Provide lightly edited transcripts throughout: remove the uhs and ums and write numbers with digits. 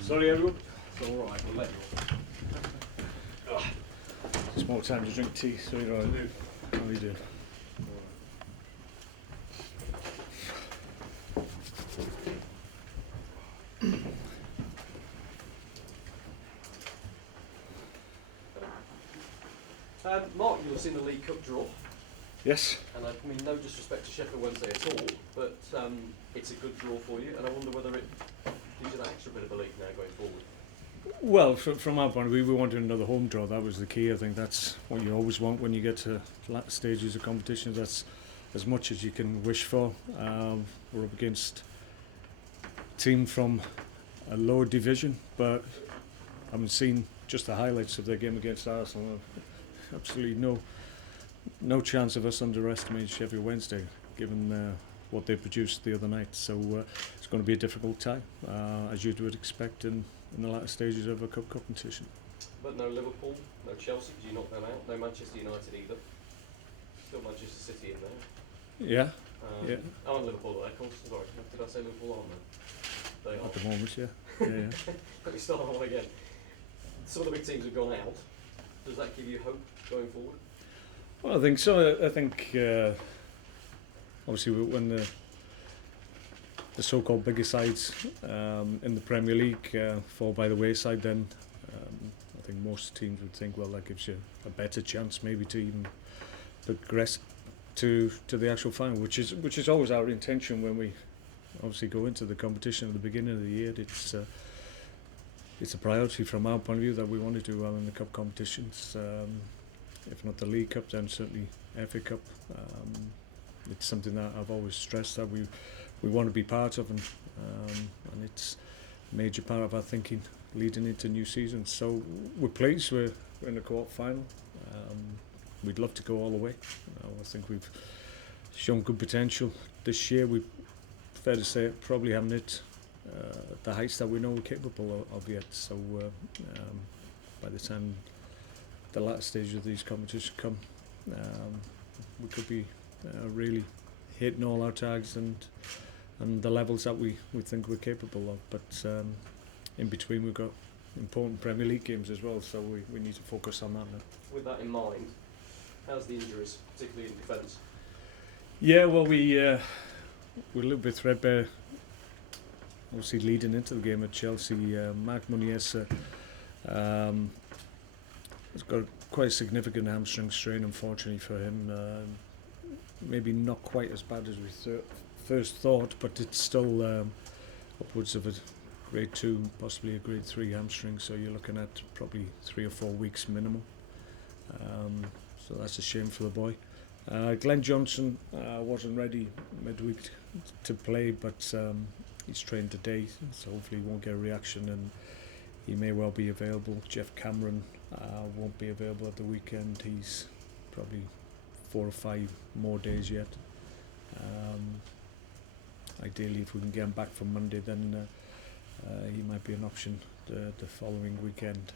Sorry everyone. It's alright, we'll let you. It's more time to drink tea, so you're alright. How are you doing? Mark, you'll have seen the League Cup draw, Yes. and I mean no disrespect to Sheffield Wednesday at all, but it's a good draw for you, and I wonder whether it gives you that extra bit of belief now going forward. Well, from our point of view, we wanted another home draw. That was the key. I think that's what you always want when you get to flat stages of competitions. That's as much as you can wish for. We're up against a team from a lower division, but I haven't seen just the highlights of their game against Arsenal. Absolutely no chance of us underestimating Sheffield Wednesday, given what they produced the other night. So it's going to be a difficult tie, as you would expect in the latter stages of a cup competition. But no Liverpool, no Chelsea, because you knocked them out, no Manchester United either. Still Manchester City in there. Yeah. Yeah. Aren't Liverpool there? Sorry, did I say Liverpool aren't there? They are. At the moment, yeah. Let me start on again. Some of the big teams have gone out. Does that give you hope going forward? Well, I think so. I think obviously when the so-called bigger sides in the Premier League fall by the wayside, then I think most teams would think, well, that gives you a better chance maybe to even progress to the actual final, which is always our intention when we obviously go into the competition at the beginning of the year. It's a priority from our point of view that we want to do well in the cup competitions. If not the League Cup, then certainly FA Cup. It's something that I've always stressed that we want to be part of, and it's a major part of our thinking leading into new seasons. So we're pleased we're in the quarter final. We'd love to go all the way. I think we've shown good potential this year. We, fair to say, probably haven't hit the heights that we know we're capable of yet. So by the time the latter stage of these competitions come, we could be really hitting all our tags and the levels that we think we're capable of. But in between we've got important Premier League games as well, so we need to focus on that now. With that in mind, how's the injuries, particularly in defence? Yeah, well, we're a little bit threadbare. Obviously, leading into the game at Chelsea, Marc Muniesa has got quite a significant hamstring strain, unfortunately for him. Maybe not quite as bad as we first thought, but it's still upwards of a grade 2, possibly a grade 3 hamstring, so you're looking at probably 3 or 4 weeks minimum. So that's a shame for the boy. Glenn Johnson wasn't ready midweek to play, but he's trained today, so hopefully he won't get a reaction and he may well be available. Jeff Cameron won't be available at the weekend. He's probably 4 or 5 more days yet. Ideally, if we can get him back from Monday, then he might be an option the following weekend.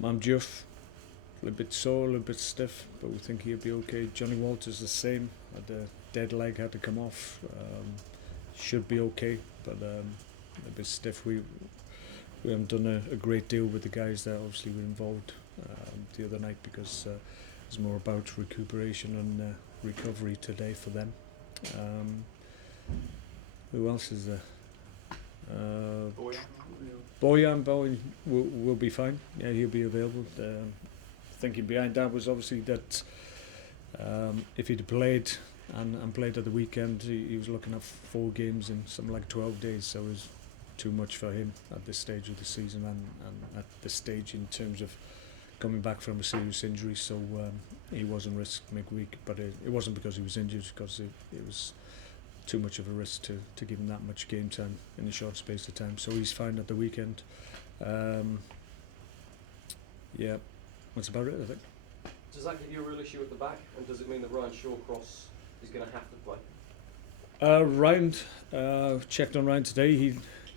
Mam Diouf, a little bit sore, a little bit stiff, but we think he'll be okay. Johnny Walters the same, had a dead leg, had to come off. Should be okay, but a bit stiff. We haven't done a great deal with the guys that obviously were involved the other night, because it's more about recuperation and recovery today for them. Who else is there? Boyan will be fine. Yeah, he'll be available. Thinking behind that was obviously that if he'd played and played at the weekend, he was looking at 4 games in something like 12 days, so it was too much for him at this stage of the season and at this stage in terms of coming back from a serious injury. So he wasn't risked midweek, but it wasn't because he was injured, because it was too much of a risk to give him that much game time in a short space of time. So he's fine at the weekend. Yeah, that's about it, I think. Does that give you a real issue at the back, and does it mean that Ryan Shawcross is going to have to play? Ryan, checked on Ryan today.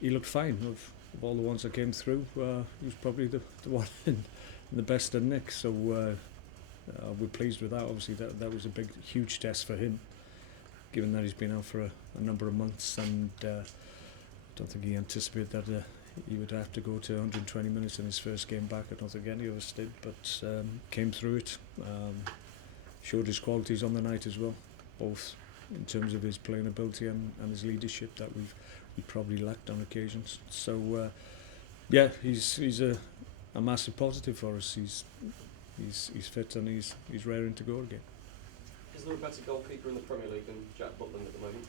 He looked fine. Of all the ones that came through, he was probably the one in the best of nick. So we're pleased with that. Obviously, that was a huge test for him, given that he's been out for a number of months, and to don't think he anticipated that he would have to go to 120 minutes in his first game back. I don't think any of us did, but came through it. Showed his qualities on the night as well, both in terms of his playing ability and his leadership that we probably lacked on occasions. So yeah, he's a massive positive for us. He's fit and he's raring to go again. Is there a better goalkeeper in the Premier League than Jack Butland at the moment?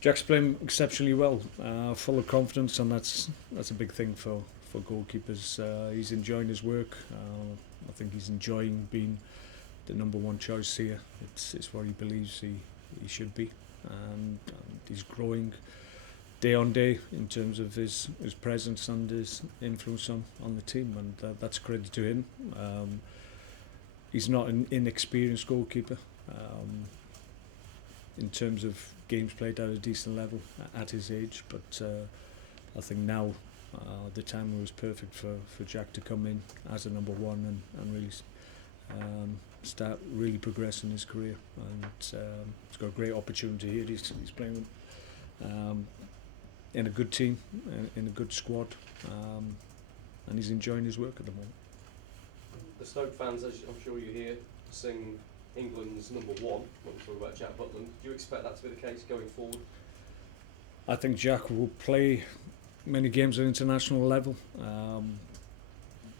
Jack's playing exceptionally well, full of confidence, and that's a big thing for goalkeepers. He's enjoying his work. I think he's enjoying being the number one choice here. It's what he believes he should be, and he's growing day on day in terms of his presence and his influence on the team, and that's credit to him. He's not an inexperienced goalkeeper in terms of games played at a decent level at his age, but I think now the time was perfect for Jack to come in as a number one and really start really progressing his career. And he's got a great opportunity here. He's playing in a good team, in a good squad, and he's enjoying his work at the moment. The Stoke fans, as I'm sure you hear, sing England's number one when we talk about Jack Butland. Do you expect that to be the case going forward? I think Jack will play many games at international level.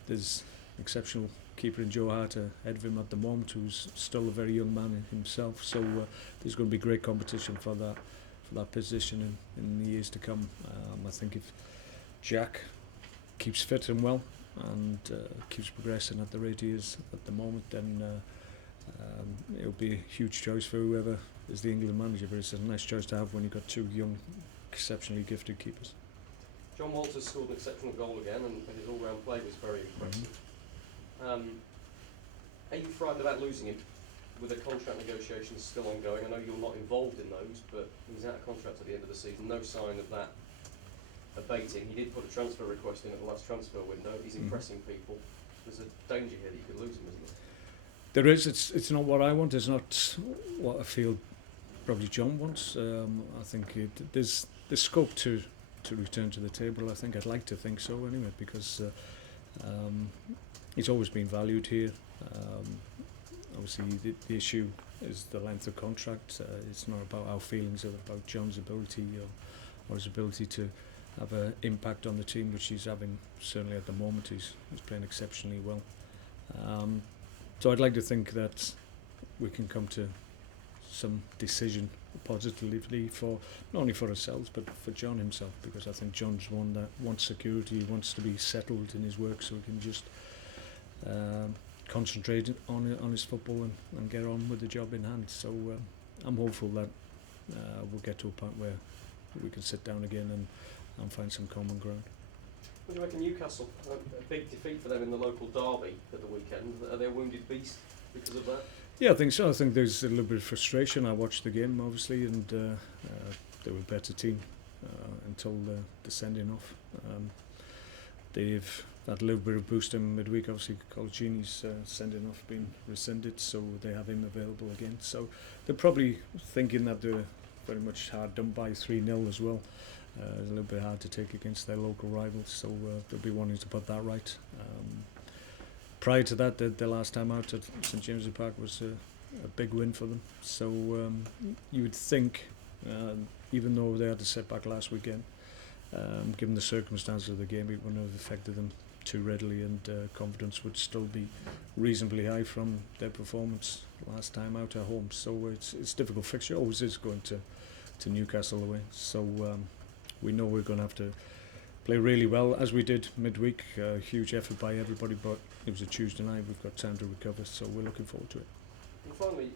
There's exceptional keeper in Joe Hart ahead of him at the moment, who's still a very young man himself. So there's going to be great competition for that position in the years to come. I think if Jack keeps fit and well and keeps progressing at the rate he is at the moment, then it'll be a huge choice for whoever is the England manager. But it's a nice choice to have when you've got two young, exceptionally gifted keepers. John Walters scored an exceptional goal again, and his all-round play was very impressive. Are you frightened about losing him with the contract negotiations still ongoing? I know you're not involved in those, but he's out of contract at the end of the season. No sign of that abating. He did put a transfer request in at the last transfer window. He's impressing people. There's a danger here that you could lose him, isn't there? There is. It's not what I want. It's not what I feel probably John wants. I think there's scope to return to the table. I think I'd like to think so anyway, because he's always been valued here. Obviously the issue is the length of contract. It's not about our feelings, it's about John's ability or his ability to have an impact on the team, which he's having certainly at the moment. He's playing exceptionally well. So I'd like to think that we can come to some decision positively for not only for ourselves but for John himself, because I think John's one that wants security, he wants to be settled in his work so he can just concentrate on his football and get on with the job in hand. So I'm hopeful that we'll get to a point where we can sit down again and find some common ground. What do you make of Newcastle? A big defeat for them in the local derby at the weekend. Are they a wounded beast because of that? Yeah, I think so. I think there's a little bit of frustration. I watched the game, obviously, and they were a better team until the sending off. They've had a little bit of boost in midweek. Obviously, Colgini's sending off been rescinded, so they have him available again. So they're probably thinking that they're very much hard done by 3-0 as well. It's a little bit hard to take against their local rivals, so they'll be wanting to put that right. Prior to that, the last time out at St James's Park was a big win for them. So you would think, even though they had a setback last weekend, given the circumstances of the game, it wouldn't have affected them too readily, and confidence would still be reasonably high from their performance last time out at home. So it's a difficult fixture. Always is going to Newcastle away. So we know we're going to have to play really well, as we did midweek. Huge effort by everybody, but it was a Tuesday night. We've got time to recover, so we're looking forward to it. And finally,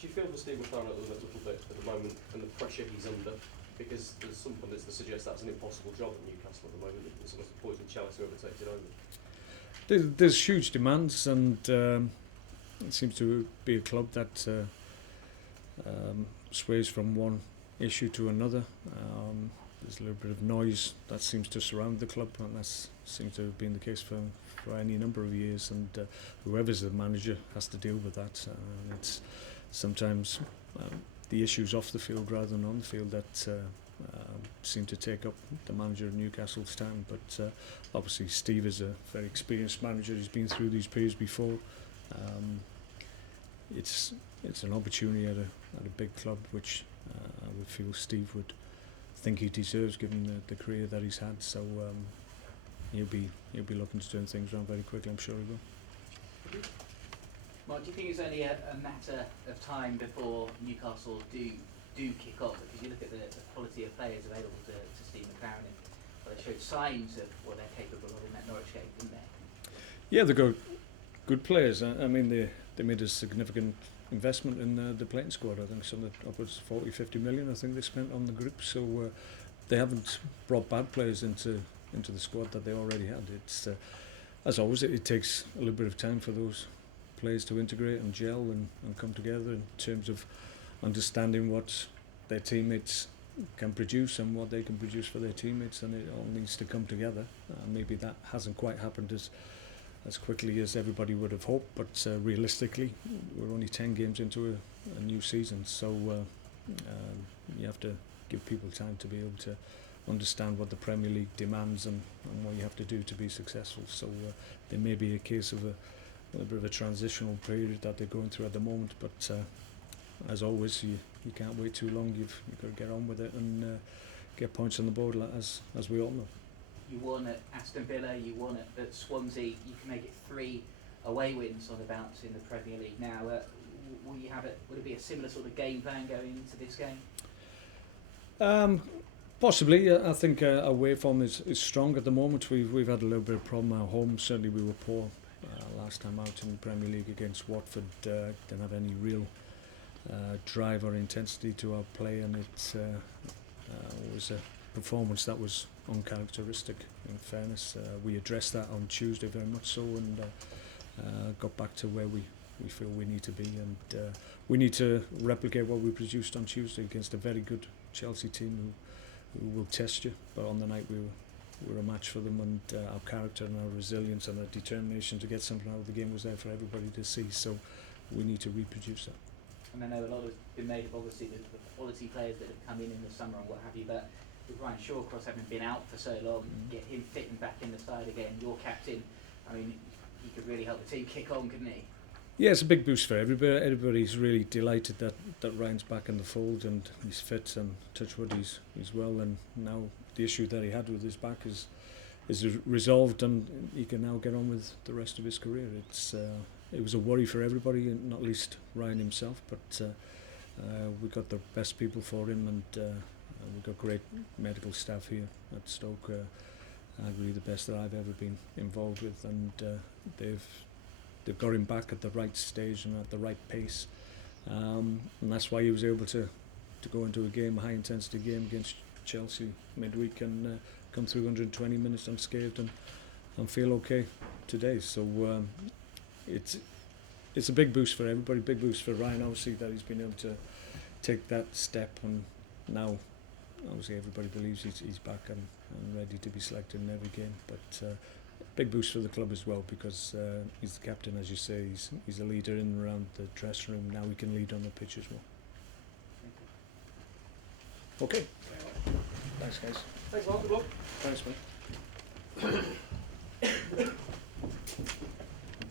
do you feel for Stephen McLaren a little bit at the moment and the pressure he's under? Because there's some pundits that suggest that's an impossible job at Newcastle at the moment. It's almost a poison chalice whoever takes it over. There's huge demands, and it seems to be a club that sways from one issue to another. There's a little bit of noise that seems to surround the club, and that seems to have been the case for any number of years, and whoever's the manager has to deal with that. It's sometimes the issues off the field rather than on the field that seemed to take up the manager of Newcastle's time. But obviously Steve is a very experienced manager. He's been through these periods before. It's an opportunity at a big club, which I would feel Steve would think he deserves, given the career that he's had. So he'll be looking to turn things around very quickly. I'm sure he will. Mark, do you think it's only a matter of time before Newcastle do kick off? Because you look at the quality of players available to Steve McLaren, and well, they showed signs of what they're capable of in that Norwich game, didn't they? Yeah, they've got good players. I mean, they made a significant investment in the playing squad. I think some upwards 40-50 million. I think they spent on the group. So they haven't brought bad players into the squad that they already had. It's as always, it takes a little bit of time for those players to integrate and gel and come together in terms of understanding what their teammates can produce and what they can produce for their teammates, and it all needs to come together. Maybe that hasn't quite happened as quickly as everybody would have hoped, but realistically we're only 10 games into a new season, so you have to give people time to be able to understand what the Premier League demands and what you have to do to be successful. So there may be a case of a bit of a transitional period that they're going through at the moment, but as always, you can't wait too long. You've got to get on with it and get points on the board, as we all know. You won at Aston Villa, you won at Swansea. You can make it 3 away wins on the bounce in the Premier League now. Will you have it? Would it be a similar sort of game plan going into this game? Possibly. I think away form is strong at the moment. We've had a little bit of problem at home. Certainly we were poor last time out in the Premier League against Watford. Didn't have any real drive or intensity to our play, and it was a performance that was uncharacteristic, in fairness. We addressed that on Tuesday very much so, and got back to where we feel we need to be, and we need to replicate what we produced on Tuesday against a very good Chelsea team who will test you. But on the night we were a match for them, and our character and our resilience and our determination to get something out of the game was there for everybody to see, so we need to reproduce that. And I know a lot has been made of obviously the quality players that have come in the summer and what have you, but with Ryan Shawcross having been out for so long, get him fit and back in the side again, your captain, I mean, he could really help the team kick on, couldn't he? Yeah, it's a big boost for everybody. Everybody's really delighted that Ryan's back in the fold and he's fit, and touch wood, he's well, and now the issue that he had with his back is resolved, and he can now get on with the rest of his career. It was a worry for everybody, and not least Ryan himself, but we got the best people for him, and we've got great medical staff here at Stoke. Arguably the best that I've ever been involved with, and they've got him back at the right stage and at the right pace, and that's why he was able to go into a high intensity game against Chelsea midweek and come through 120 minutes unscathed and feel okay today. So it's a big boost for everybody, big boost for Ryan obviously that he's been able to take that step, and now obviously everybody believes he's back and ready to be selected in every game. But big boost for the club as well, because he's the captain, as you say. He's a leader in and around the dressing room. Now he can lead on the pitch as well. Okay. Thanks, guys. Thanks, Mark. Good luck. Thanks, mate.